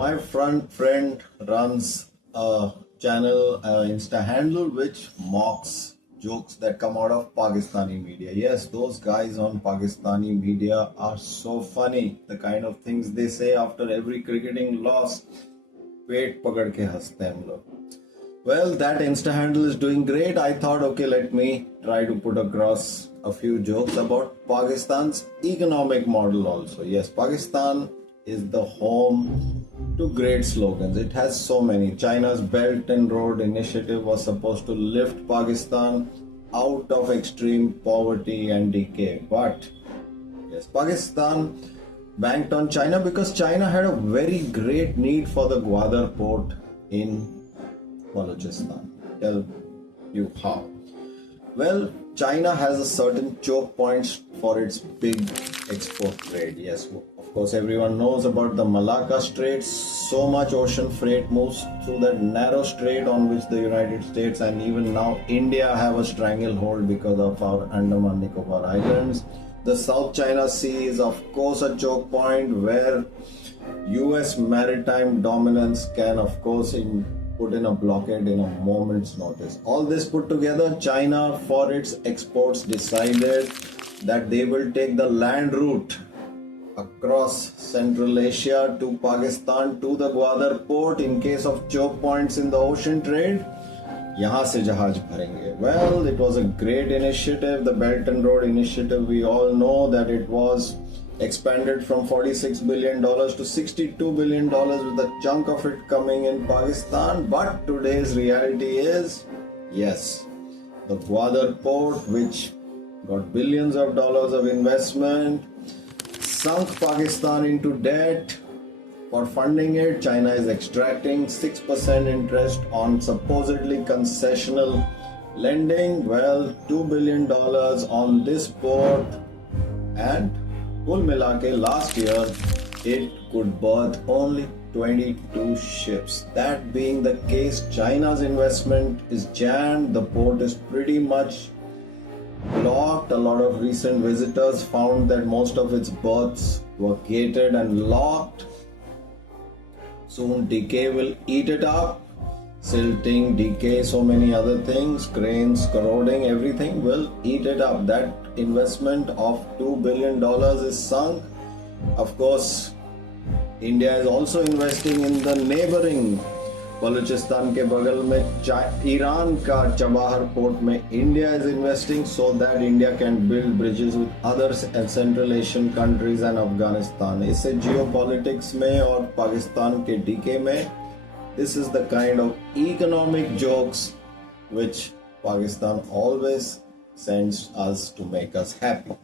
My friend runs a channel, Insta handle, which mocks jokes that come out of Pakistani media. Yes, those guys on Pakistani media are so funny. The kind of things they say after every cricketing loss, पेट पकड़ के हंसते हैं हम लोग. Well, that Insta handle is doing great. I thought, okay, let me try to put across a few jokes about Pakistan's economic model also. Yes, Pakistan is the home to great slogans. It has so many. China's Belt and Road Initiative was supposed to lift Pakistan out of extreme poverty and decay. But yes, Pakistan banked on China because China had a very great need for the Gwadar port in Balochistan. Tell you how. Well, China has a certain choke points for its big export trade. Yes, of course, everyone knows about the Malacca Strait. So much ocean freight moves through that narrow strait on which the United States and even now India have a stranglehold because of our Andaman Nicobar Islands. The South China Sea is of course a choke point where US maritime dominance can of course put in a blockade in a moment's notice. All this put together, China for its exports decided that they will take the land route across Central Asia to Pakistan to the Gwadar port in case of choke points in the ocean trade. यहाँ से जहाज भरेंगे. Well, it was a great initiative, the Belt and Road Initiative. We all know that it was expanded from $46 billion to $62 billion with a chunk of it coming in Pakistan. But today's reality is, yes, the Gwadar port, which got billions of dollars of investment, sunk Pakistan into debt. For funding it, China is extracting 6% interest on supposedly concessional lending. Well, $2 billion on this port, and Kul Milake last year it could berth only 22 ships. That being the case, China's investment is jammed. The port is pretty much blocked. A lot of recent visitors found that most of its berths were gated and locked. Soon decay will eat it up. Silting, decay, so many other things, cranes corroding, everything will eat it up. That investment of $2 billion is sunk. Of course, India is also investing in the neighboring Balochistan के बगल में Iran का Chabahar port में India is investing so that India can build bridges with other Central Asian countries and Afghanistan. इससे geopolitics में और पाकिस्तान के DK में, this is the kind of economic jokes which Pakistan always sends us to make us happy.